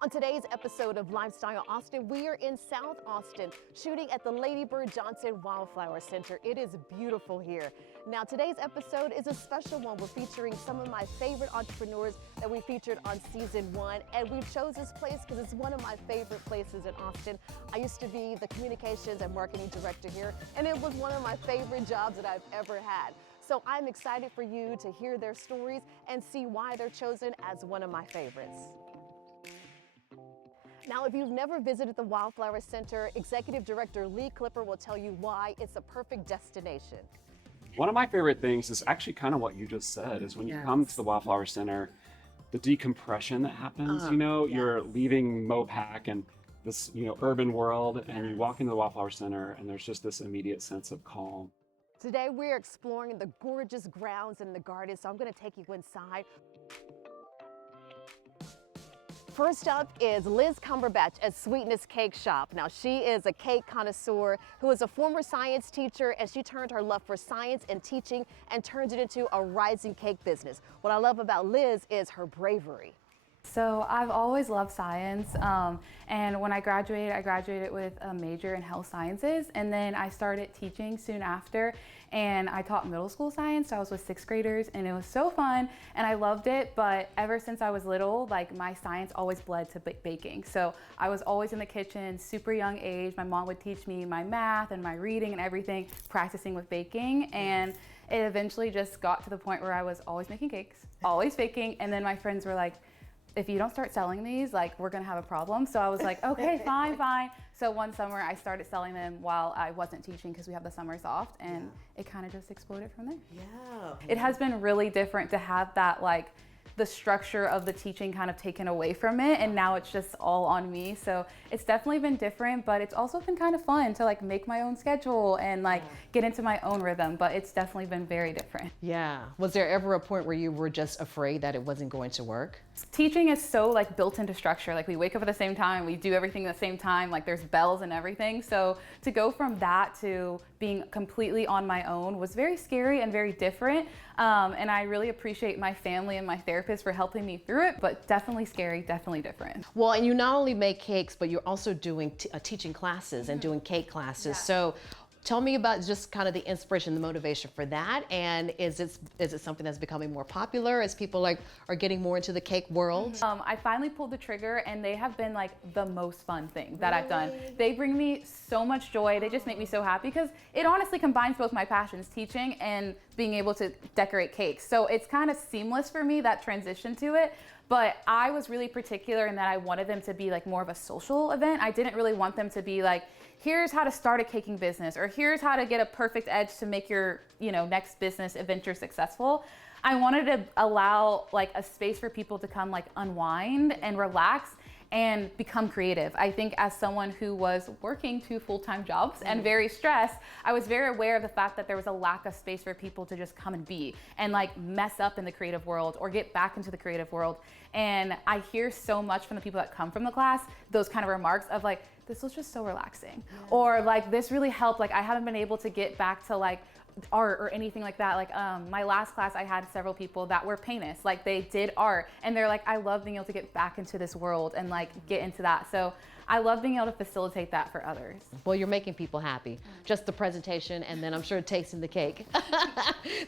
On today's episode of Lifestyle Austin, we are in South Austin shooting at the Lady Bird Johnson Wildflower Center. It is beautiful here. Now, today's episode is a special one. We're featuring some of my favorite entrepreneurs that we featured on season 1. And we chose this place because it's one of my favorite places in Austin. I used to be the communications and marketing director here, and it was one of my favorite jobs that I've ever had. So I'm excited for you to hear their stories and see why they're chosen as one of my favorites. Now, if you've never visited the Wildflower Center, Executive Director Lee Clipper will tell you why it's a perfect destination. One of my favorite things is actually kind of what you just said, is when you come to the Wildflower Center, the decompression that happens, you're leaving Mopac and this, urban world, and you walk into the Wildflower Center and there's just this immediate sense of calm. Today, we're exploring the gorgeous grounds and the garden, so I'm gonna take you inside. First up is Liz Cumberbatch at Sweetness Cake Shop. Now, she is a cake connoisseur who is a former science teacher, and she turned her love for science and teaching and turned it into a rising cake business. What I love about Liz is her bravery. So I've always loved science, and when I graduated with a major in health sciences, and then I started teaching soon after, and I taught middle school science. So I was with 6th graders, and it was so fun, and I loved it, but ever since I was little, my science always bled to baking. So I was always in the kitchen, super young age. My mom would teach me my math and my reading and everything, practicing with baking, and it eventually just got to the point where I was always making cakes, always baking, and then my friends were like, if you don't start selling these, we're gonna have a problem. So I was like, okay, fine. So one summer I started selling them while I wasn't teaching because we have the summers off, and it kind of just exploded from there. Yeah. It has been really different to have that the structure of the teaching kind of taken away from it, and now it's just all on me. So it's definitely been different, but it's also been kind of fun to make my own schedule and get into my own rhythm, but it's definitely been very different. Yeah. Was there ever a point where you were just afraid that it wasn't going to work? Teaching is so built into structure. We wake up at the same time, we do everything at the same time, there's bells and everything. So to go from that to being completely on my own was very scary and very different. And I really appreciate my family and my therapist for helping me through it, but definitely scary, definitely different. Well, and you not only make cakes, but you're also doing teaching classes and doing cake classes. Yeah. So tell me about just kind of the inspiration, the motivation for that, and is it something that's becoming more popular as people are getting more into the cake world? I finally pulled the trigger, and they have been the most fun thing that I've done. They bring me so much joy. They just make me so happy because it honestly combines both my passions, teaching and being able to decorate cakes. So it's kind of seamless for me, that transition to it. But I was really particular in that I wanted them to be more of a social event. I didn't really want them to be here's how to start a caking business, or here's how to get a perfect edge to make your next business adventure successful. I wanted to allow a space for people to come unwind and relax and become creative. I think as someone who was working 2 full-time jobs and very stressed, I was very aware of the fact that there was a lack of space for people to just come and be and mess up in the creative world or get back into the creative world. And I hear so much from the people that come from the class, those kind of remarks of this was just so relaxing. Yeah. Or this really helped. I haven't been able to get back to art or anything like that. My last class, I had several people that were paintists. They did art, and they're I love being able to get back into this world and get into that. So I love being able to facilitate that for others. Well, you're making people happy. Just the presentation, and then I'm sure tasting the cake.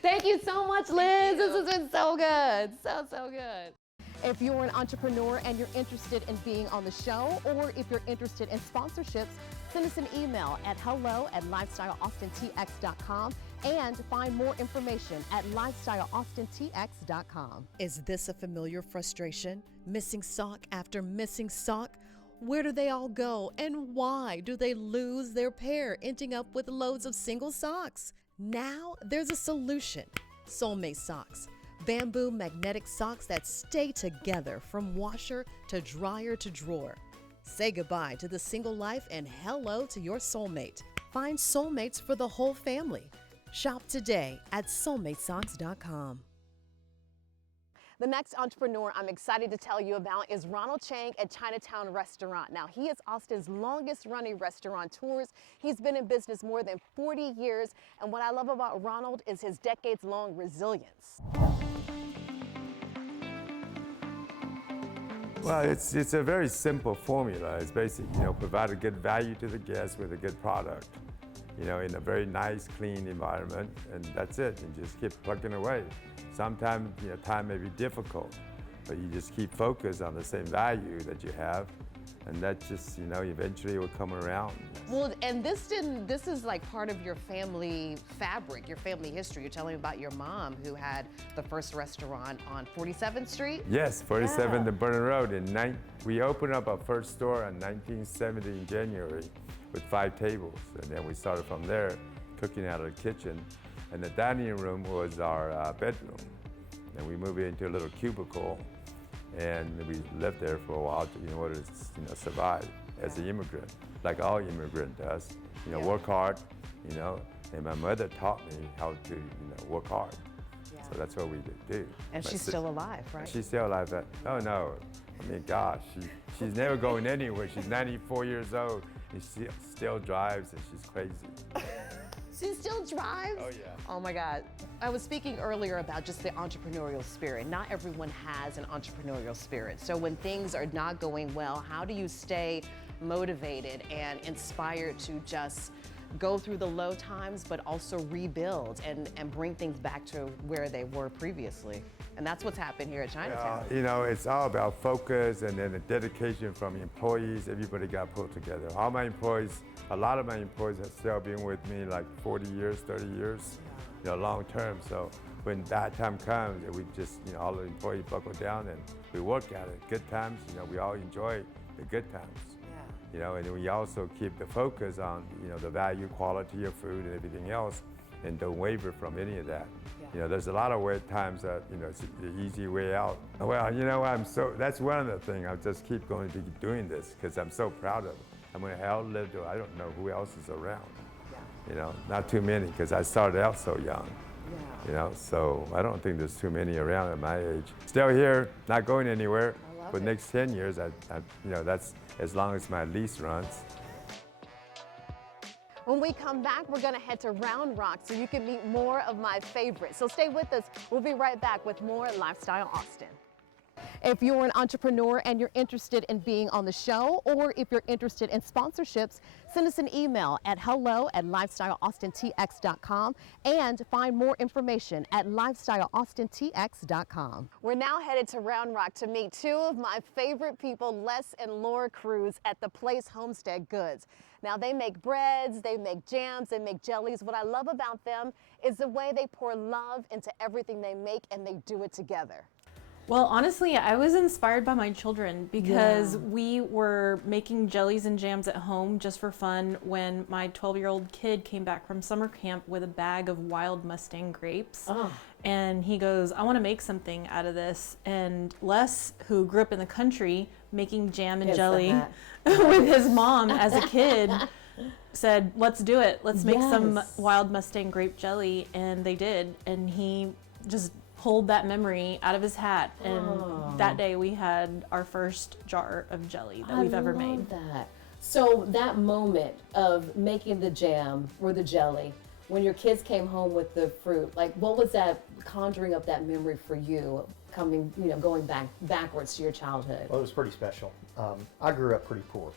Thank you so much, Liz. This has been so good. So good. If you're an entrepreneur and you're interested in being on the show, or if you're interested in sponsorships, send us an email at hello@lifestyleaustintx.com and find more information at lifestyleaustintx.com. Is this a familiar frustration? Missing sock after missing sock? Where do they all go, and why do they lose their pair, ending up with loads of single socks? Now there's a solution. Soulmate Socks. Bamboo magnetic socks that stay together from washer to dryer to drawer. Say goodbye to the single life and hello to your soulmate. Find soulmates for the whole family. Shop today at soulmatesocks.com. The next entrepreneur I'm excited to tell you about is Ronald Chang at Chinatown Restaurant. Now, he is Austin's longest running restaurateur. He's been in business more than 40 years, and what I love about Ronald is his decades-long resilience. Well, it's a very simple formula. It's basically, provide a good value to the guests with a good product, in a very nice, clean environment, and that's it. And just keep plugging away. Sometimes, time may be difficult, but you just keep focused on the same value that you have, and that just, eventually will come around. Well, and this is like part of your family fabric, your family history. You're telling me about your mom who had the first restaurant on 47th Street? Yes, 47th and Burner Road. We opened up our first store in 1970 in January with 5 tables, and then we started from there, cooking out of the kitchen. And the dining room was our bedroom. And we moved into a little cubicle, and we lived there for a while in order to survive as an immigrant, like all immigrant does. Work hard, and my mother taught me how to work hard. Yeah. So that's what we do. And she's still alive, right? She's still alive. Oh no, I mean, gosh, she's never going anywhere. She's 94 years old, and she still drives, and she's crazy. She still drives? Oh, yeah. Oh, my God. I was speaking earlier about just the entrepreneurial spirit. Not everyone has an entrepreneurial spirit. So when things are not going well, how do you stay motivated and inspired to just go through the low times, but also rebuild and bring things back to where they were previously? And that's what's happened here at Chinatown. It's all about focus and then the dedication from employees. Everybody got pulled together. All my employees, a lot of my employees have still been with me like 40 years, 30 years, long term. So when that time comes, we just, all the employees buckle down and we work at it. Good times, we all enjoy the good times. And we also keep the focus on, the value, quality of food and everything else, and don't waver from any of that. There's a lot of times that, it's the easy way out. Well, that's one of the things. I'll just keep going to be doing this because I'm so proud of it. I'm going to outlive, I don't know who else is around. Not too many because I started out so young. So I don't think there's too many around at my age. Still here, not going anywhere. For the next 10 years, that's as long as my lease runs. When we come back, we're gonna head to Round Rock so you can meet more of my favorites. So stay with us. We'll be right back with more Lifestyle Austin. If you're an entrepreneur and you're interested in being on the show, or if you're interested in sponsorships, send us an email at hello@lifestyleaustintx.com and find more information at lifestyleaustintx.com. We're now headed to Round Rock to meet 2 of my favorite people, Les and Laura Cruz at the Place Homestead Goods. Now they make breads, they make jams, they make jellies. What I love about them is the way they pour love into everything they make, and they do it together. Well, honestly, I was inspired by my children because we were making jellies and jams at home just for fun when my 12-year-old kid came back from summer camp with a bag of wild Mustang grapes. Oh. And he goes, I want to make something out of this. And Les, who grew up in the country making jam and jelly with his mom as a kid, said, let's do it. Let's make some wild Mustang grape jelly. And they did. And he just pulled that memory out of his hat, and that day we had our first jar of jelly that we've ever made. That. So that moment of making the jam or the jelly, when your kids came home with the fruit, like what was that conjuring up that memory for you, coming, going backwards to your childhood? Well, it was pretty special. I grew up pretty poor,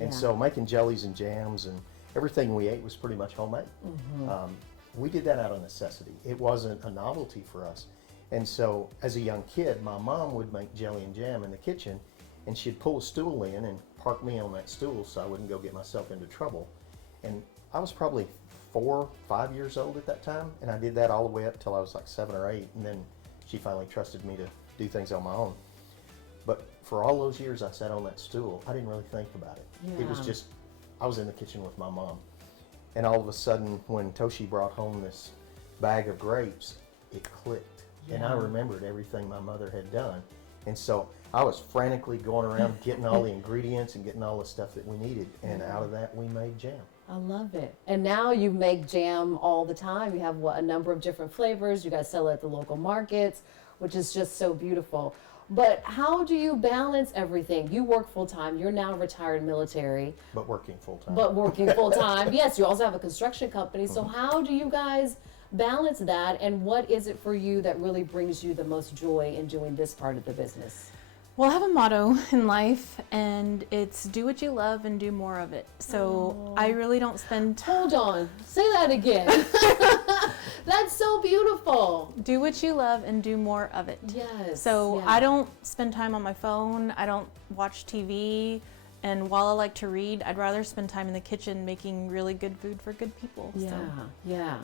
and so making jellies and jams and everything we ate was pretty much homemade. Mm-hmm. We did that out of necessity. It wasn't a novelty for us. And so as a young kid, my mom would make jelly and jam in the kitchen, and she'd pull a stool in and park me on that stool so I wouldn't go get myself into trouble. And I was probably 4 or 5 years old at that time, and I did that all the way up till I was like 7 or 8, and then she finally trusted me to do things on my own. But for all those years I sat on that stool, I didn't really think about it. It was just, I was in the kitchen with my mom. And all of a sudden, when Toshi brought home this bag of grapes, it clicked. And I remembered everything my mother had done. And so I was frantically going around getting all the ingredients and getting all the stuff that we needed. And out of that, we made jam. I love it. And now you make jam all the time. You have a number of different flavors. You guys sell it at the local markets, which is just so beautiful. But how do you balance everything? You work full time. You're now retired military. But working full time. But working full time. Yes, you also have a construction company. So how do you guys balance that, and what is it for you that really brings you the most joy in doing this part of the business? Well, I have a motto in life, and it's do what you love and do more of it. So I really don't spend time. Hold on, say that again. That's so beautiful. Do what you love and do more of it. Yes. So yeah. I don't spend time on my phone. I don't watch TV. And while I like to read, I'd rather spend time in the kitchen making really good food for good people. Yeah, So. yeah.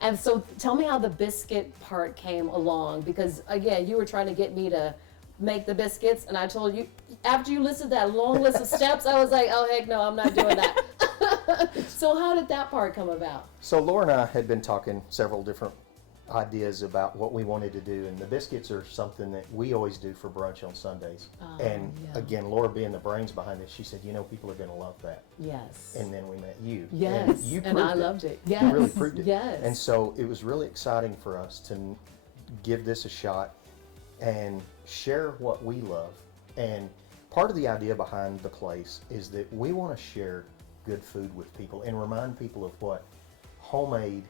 And so tell me how the biscuit part came along, because again, you were trying to get me to make the biscuits, and I told you, after you listed that long list of steps, I was like, oh heck no, I'm not doing that. So how did that part come about? So Laura and I had been talking several different ideas about what we wanted to do, and the biscuits are something that we always do for brunch on Sundays. And yeah. again, Laura being the brains behind it, she said, you know, people are going to love that. Yes. And then we met you. Yes. And you And proved I it. loved it. Yes. You really proved it. Yes. And so it was really exciting for us to give this a shot and share what we love. And part of the idea behind the place is that we want to share good food with people and remind people of what homemade,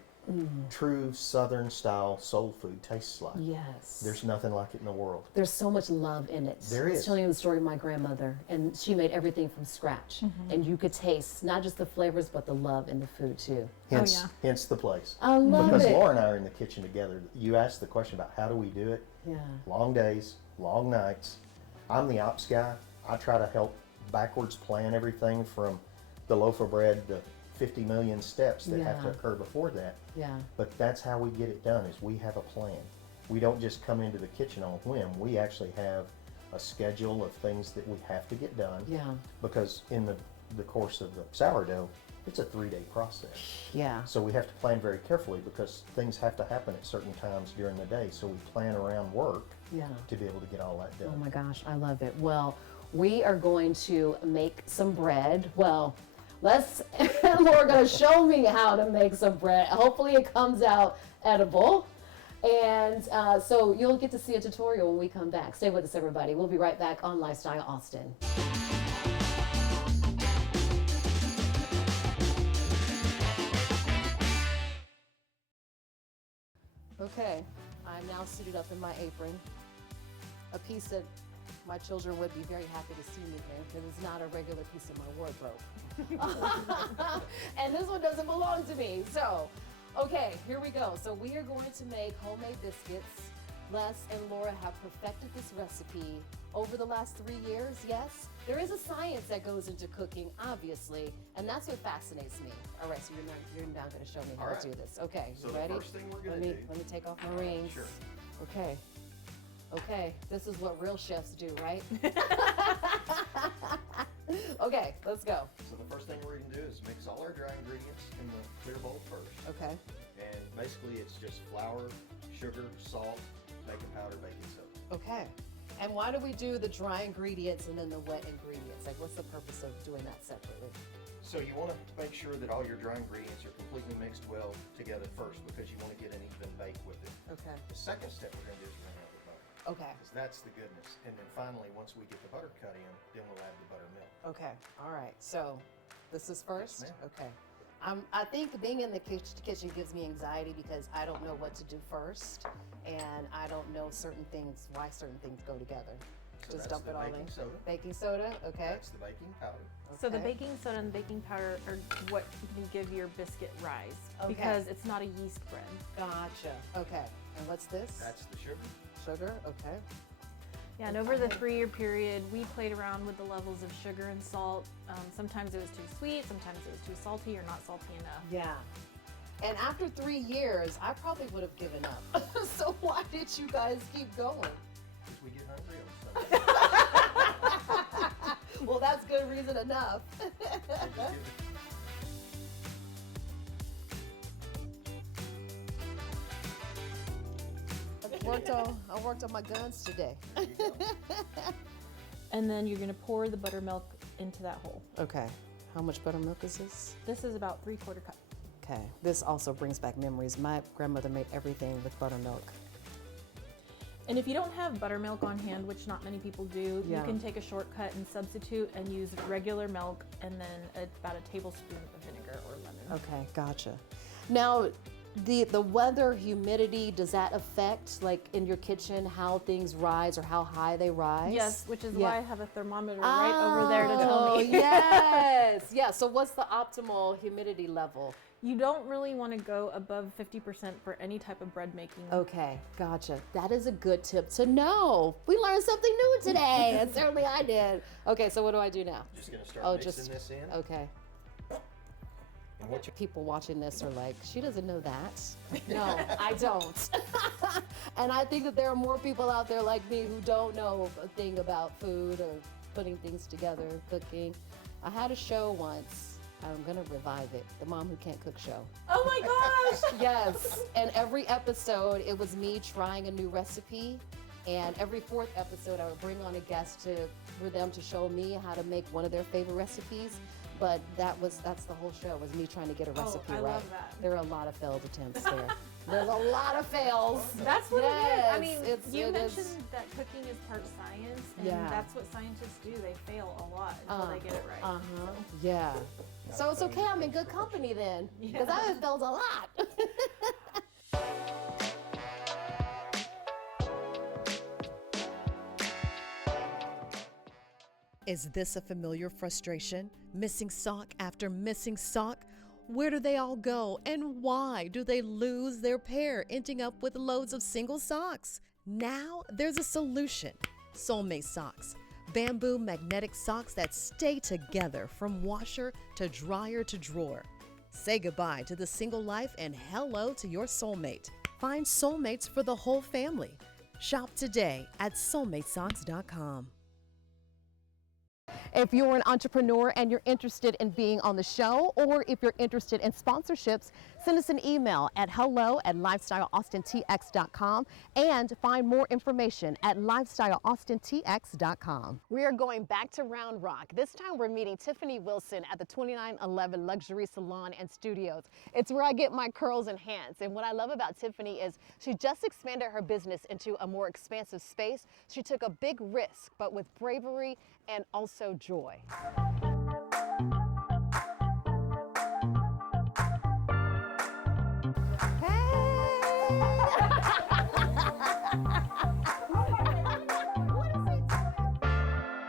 true Southern style soul food tastes like. Yes. There's nothing like it in the world. There's so much love in it. There I was is. telling you the story of my grandmother, and she made everything from scratch. And you could taste not just the flavors, but the love in the food too. Hence, yeah. hence the place. I love Because it. Laura and I are in the kitchen together. You asked the question about how do we do it. Yeah. Long days, long nights. I'm the ops guy. I try to help backwards plan everything from the loaf of bread, the 50 million steps that have to Yeah. occur before that. Yeah. But that's how we get it done, is we have a plan. We don't just come into the kitchen on whim. We actually have a schedule of things that we have to get done. Yeah. Because in the course of the sourdough, it's a 3-day process. Yeah. So we have to plan very carefully because things have to happen at certain times during the day. So we plan around work Yeah. to be able to get all that done. Oh my gosh, I love it. Well, we are going to make some bread. Well, Laura gonna show me how to make some bread. Hopefully it comes out edible. And so you'll get to see a tutorial when we come back. Stay with us, everybody. We'll be right back on Lifestyle Austin. Okay, I'm now suited up in my apron. A piece that my children would be very happy to see me in, because it's not a regular piece of my wardrobe. And this one doesn't belong to me. So, okay, here we go. So we are going to make homemade biscuits. Les and Laura have perfected this recipe over the last 3 years, yes? There is a science that goes into cooking, obviously, and that's what fascinates me. All right, so you're now going to show me how All to right. do this. Okay, So you the ready? first thing we're gonna do- Let me take off my rings. Sure. Okay. Okay, this is what real chefs do, right? Okay, let's go. So the first thing we're going to do is mix all our dry ingredients in the clear bowl first. Okay. And basically it's just flour, sugar, salt, baking powder, baking soda. Okay. And why do we do the dry ingredients and then the wet ingredients? Like, what's the purpose of doing that separately? So you want to make sure that all your dry ingredients are completely mixed well together first, because you want to get an even bake with it. Okay. The second step we're going to do is we're going to add the butter, Okay. because that's the goodness. And then finally, once we get the butter cut in, then we'll add the buttermilk. Okay. All right. So, this is first? ma'am. Okay. I think being in the kitchen gives me anxiety because I don't know what to do first, and I don't know why certain things go together. So Just that's dump the it all in. baking soda. Baking soda, okay. That's the baking powder. So the Okay. baking soda and the baking powder are what can give your biscuit rise, Okay. because it's not a yeast bread. Gotcha. Okay. And what's this? That's the sugar. Sugar. Okay. Yeah, and over the 3-year period, we played around with the levels of sugar and salt. Sometimes it was too sweet, sometimes it was too salty or not salty enough. Yeah. And after 3 years, I probably would have given up. So why did you guys keep going? Because we get hungry on Sunday. Well, that's good reason enough. So just give it- I worked on my guns today. there you go. And then you're gonna pour the buttermilk into that hole. Okay. How much buttermilk is this? This is about 3/4 cup. Okay. This also brings back memories. My grandmother made everything with buttermilk. And if you don't have buttermilk on hand, which not many people do, Yeah. you can take a shortcut and substitute and use regular milk and then about a tablespoon of vinegar or lemon. Okay, gotcha. Now, The weather, humidity, does that affect, like in your kitchen, how things rise or how high they rise? Yes, which is Yeah. why I have a thermometer right over there to tell me. Yes. Yeah. So what's the optimal humidity level? You don't really want to go above 50% for any type of bread making. Okay, gotcha. That is a good tip to know. We learned something new today, and certainly I did. Okay, so what do I do now? Just gonna start mixing just this in. okay. And what you People watching this are like, she doesn't know that. No, I don't. And I think that there are more people out there like me who don't know a thing about food or putting things together, cooking. I had a show once. I'm gonna revive it. The Mom Who Can't Cook show. Oh my gosh! Yes, and every episode it was me trying a new recipe, and every fourth episode I would bring on a guest for them to show me how to make one of their favorite recipes. But that's the whole show, was me trying to get a recipe I right. love that. There are a lot of failed attempts there. There's a lot of fails. That's what it is. I mean, Yes, you it mentioned is. that cooking is part science, and Yeah. that's what scientists do. They fail a lot until they get it right. Uh-huh. Yeah. So it's okay, I'm in good company then, because I have failed a lot. Is this a familiar frustration? Missing sock after missing sock? Where do they all go, and why do they lose their pair, ending up with loads of single socks? Now there's a solution. Soulmate socks. Bamboo magnetic socks that stay together from washer to dryer to drawer. Say goodbye to the single life and hello to your soulmate. Find soulmates for the whole family. Shop today at soulmatesocks.com. If you're an entrepreneur and you're interested in being on the show, or if you're interested in sponsorships, send us an email at hello@lifestyleaustintx.com and find more information at lifestyleaustintx.com. We are going back to Round Rock. This time we're meeting Tiffany Wilson at the 2911 Luxury Salon and Studios. It's where I get my curls enhanced. And what I love about Tiffany is she just expanded her business into a more expansive space. She took a big risk, but with bravery and also joy.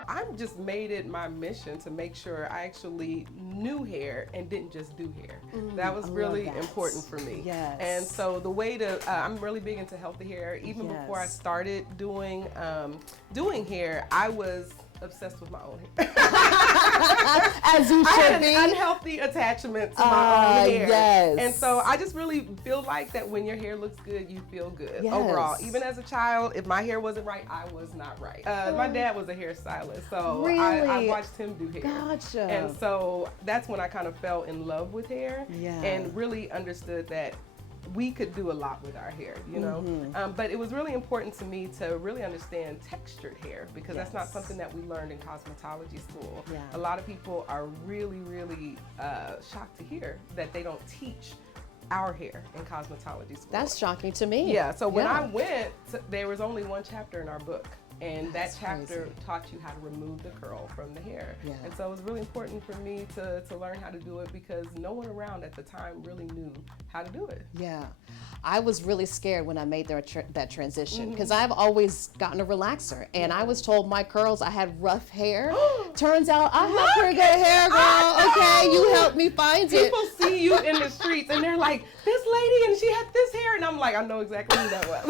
I just made it my mission to make sure I actually knew hair and didn't just do hair. That was really important for me. Yes. And so the way to, I'm really big into healthy hair. Even before I started doing hair, I was obsessed with my own hair. As you I should had be. an unhealthy attachment to my own hair. Yes. And so I just really feel like that when your hair looks good, you feel good Yes. overall. Even as a child, if my hair wasn't right, I was not right. My dad was a hairstylist, so I Really? watched him do hair. Gotcha. And so that's when I kind of fell in love with hair Yeah. and really understood that we could do a lot with our hair, you know? But it was really important to me to really understand textured hair, because that's not something that we learned in cosmetology school. Yeah. A lot of people are really, really shocked to hear that they don't teach our hair in cosmetology school. That's shocking to me. Yeah, so when Yeah. I went, there was only one chapter in our book. And That's that chapter crazy. taught you how to remove the curl from the hair. Yeah. And so it was really important for me to learn how to do it, because no one around at the time really knew how to do it. Yeah, I was really scared when I made that transition, because I've always gotten a relaxer, and I was told my curls, I had rough hair. Turns out I have pretty good hair, girl. Okay, you helped me find it. People see you in the streets and they're like, this lady, and she had this hair, and I'm like, I know exactly who that was.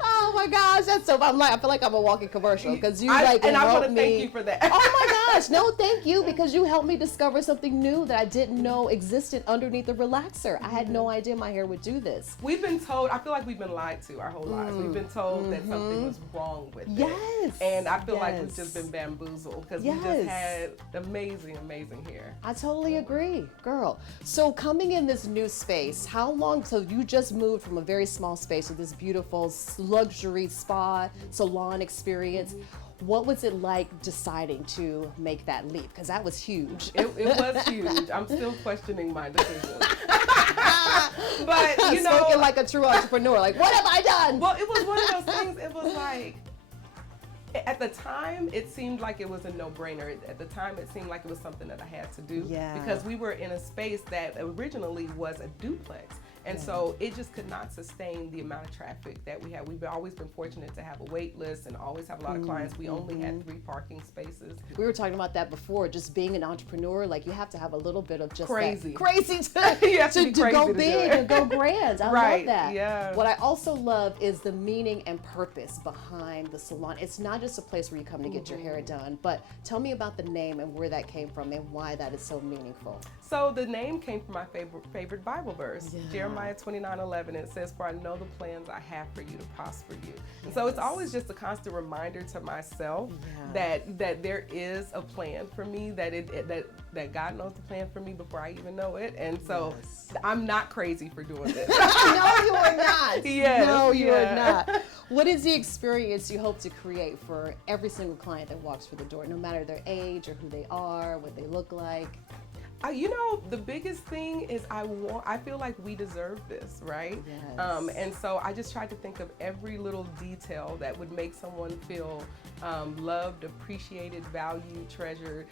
Oh my gosh, that's so. I feel like I'm a walking commercial, because you and I want helped to me. thank you for that. Oh my gosh, no thank you, because you helped me discover something new that I didn't know existed underneath the relaxer. I had no idea my hair would do this. We've been told, I feel like we've been lied to our whole lives. We've been told that something was wrong with it. Yes. And I feel like we've Yes. just been bamboozled, because we Yes. just had amazing, amazing hair. I totally agree, girl. So coming in this new space, how long, so you just moved from a very small space to this beautiful luxury spa salon experience. What was it like deciding to make that leap? Because that was huge. It was huge. I'm still questioning my decision. But, you know. Spoken like a true entrepreneur, like, what have I done? Well, it was one of those things, it was like, At the time, it seemed like it was a no-brainer. At the time, it seemed like it was something that I had to do because we were in a space that originally was a duplex. And so it just could not sustain the amount of traffic that we had. We've always been fortunate to have a wait list and always have a lot of clients. We only had 3 parking spaces. We were talking about that before, just being an entrepreneur, like you have to have a little bit of just crazy. That crazy to go do big it. and go grand. I love that. Yeah. What I also love is the meaning and purpose behind the salon. It's not just a place where you come to get your hair done, but tell me about the name and where that came from and why that is so meaningful. So the name came from my favorite Bible verse, Jeremiah 29:11. It says, "For I know the plans I have for you to prosper you." And so it's always just a constant reminder to myself that there is a plan for me, that God knows the plan for me before I even know it. And so I'm not crazy for doing this. No, you are not. Yes, no, you are not. What is the experience you hope to create for every single client that walks through the door, no matter their age or who they are, what they look like? You know, the biggest thing is I feel like we deserve this, right? Yes. And so I just tried to think of every little detail that would make someone feel loved, appreciated, valued, treasured,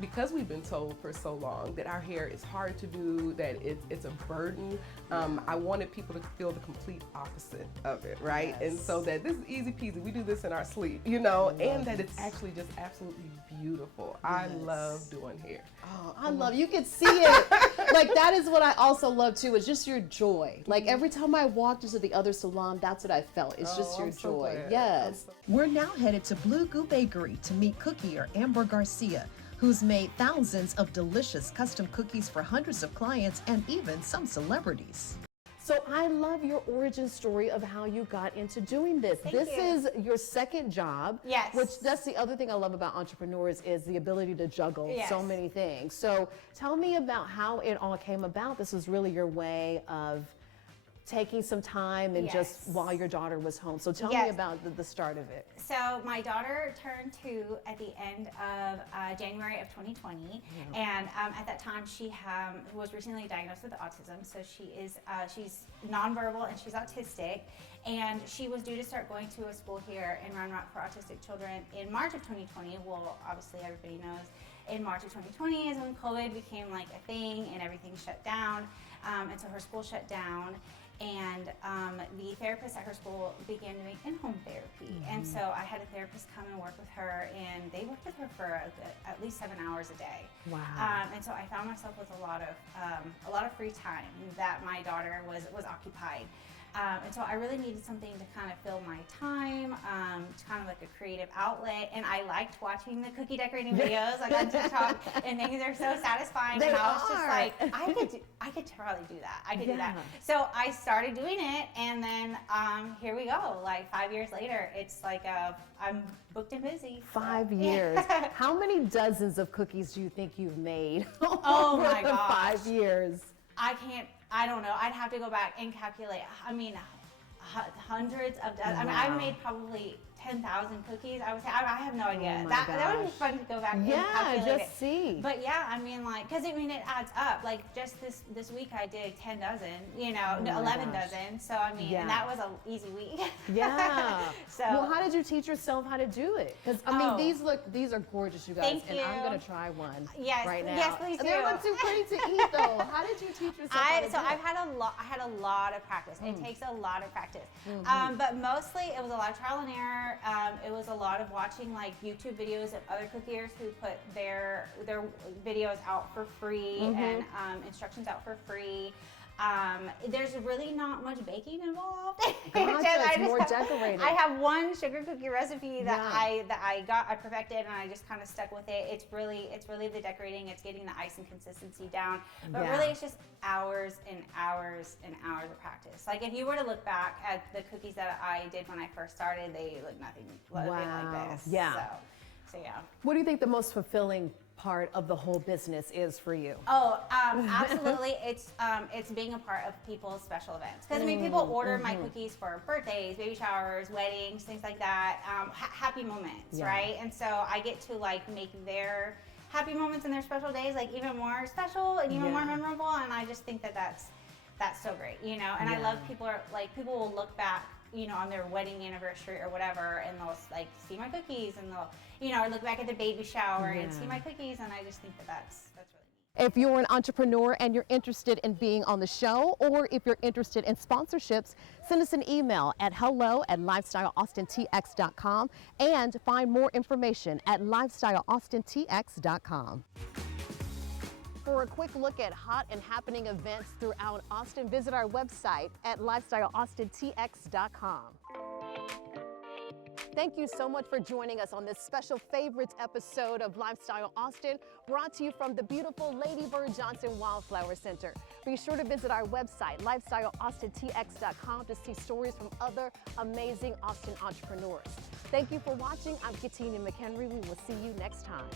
because we've been told for so long that our hair is hard to do, that it's a burden. I wanted people to feel the complete opposite of it, right? And so that this is easy peasy, we do this in our sleep, you know, and that it's actually just absolutely beautiful. I love doing hair. Oh, I love, you can see it. Like that is what I also love too, is just your joy. Like every time I walked into the other salon, that's what I felt. It's just your joy. Yes. We're now headed to Blue Goo Bakery to meet cookier Amber Garcia, who's made thousands of delicious custom cookies for hundreds of clients and even some celebrities. So I love your origin story of how you got into doing this. This is your second job. Yes. Which that's the other thing I love about entrepreneurs is the ability to juggle so many things. So tell me about how it all came about. This was really your way of taking some time and just while your daughter was home. So tell me about the start of it. So my daughter turned 2 at the end of January of 2020, and at that time she was recently diagnosed with autism. So she's nonverbal and she's autistic, and she was due to start going to a school here in Round Rock for autistic children in March of 2020. Well, obviously everybody knows in March of 2020 is when COVID became like a thing and everything shut down, and so her school shut down. And the therapist at her school began doing in-home therapy. And so I had a therapist come and work with her, and they worked with her for at least 7 hours a day. Wow. And so I found myself with a lot of free time that my daughter was occupied. And so I really needed something to kind of fill my time, to kind of like a creative outlet. And I liked watching the cookie decorating videos like on TikTok, and things are so satisfying. And I was just like, I could probably do that. I could do that. So I started doing it, and then here we go. Like 5 years later, it's like I'm booked and busy. 5 years. How many dozens of cookies do you think you've made? Oh my gosh. 5 years. I don't know. I'd have to go back and calculate. I mean, hundreds of dozens. I mean, I've made probably 10,000 cookies. I would say. I have no idea. That would be fun to go back and calculate just see. But yeah, I mean, like, because I mean, it adds up. Like just this week, I did 10 dozen. 11 dozen. So I mean, and that was an easy week. Yeah. So. Well, how did you teach yourself how to do it? Because I mean, these are gorgeous, you guys. Thank and you. I'm gonna try one. Yes. Right now. Yes, please do. They look too pretty to eat, though. How did you teach yourself? How to do I had a lot of practice. It takes a lot of practice. But mostly it was a lot of trial and error. It was a lot of watching like YouTube videos of other cookiers who put their videos out for free and instructions out for free. There's really not much baking involved. It's more decorating. I have one sugar cookie recipe that I perfected, and I just kind of stuck with it. It's really the decorating. It's getting the icing consistency down. But really, it's just hours and hours and hours of practice. Like if you were to look back at the cookies that I did when I first started, they look nothing like this. Yeah. So yeah. What do you think the most fulfilling part of the whole business is for you? Oh, absolutely. It's being a part of people's special events. Because I mean, people order my cookies for birthdays, baby showers, weddings, things like that. Happy moments, right? And so I get to like make their happy moments and their special days like even more special and even more memorable. And I just think that that's so great, And I love people will look back on their wedding anniversary or whatever, and they'll like see my cookies, and they'll, or look back at the baby shower and see my cookies, and I just think that that's really neat. If you're an entrepreneur and you're interested in being on the show, or if you're interested in sponsorships, send us an email at hello@lifestyleaustintx.com and find more information at lifestyleaustintx.com. For a quick look at hot and happening events throughout Austin, visit our website at lifestyleaustintx.com. Thank you so much for joining us on this special favorites episode of Lifestyle Austin, brought to you from the beautiful Lady Bird Johnson Wildflower Center. Be sure to visit our website, lifestyleaustintx.com, to see stories from other amazing Austin entrepreneurs. Thank you for watching. I'm Catenya McHenry. We will see you next time.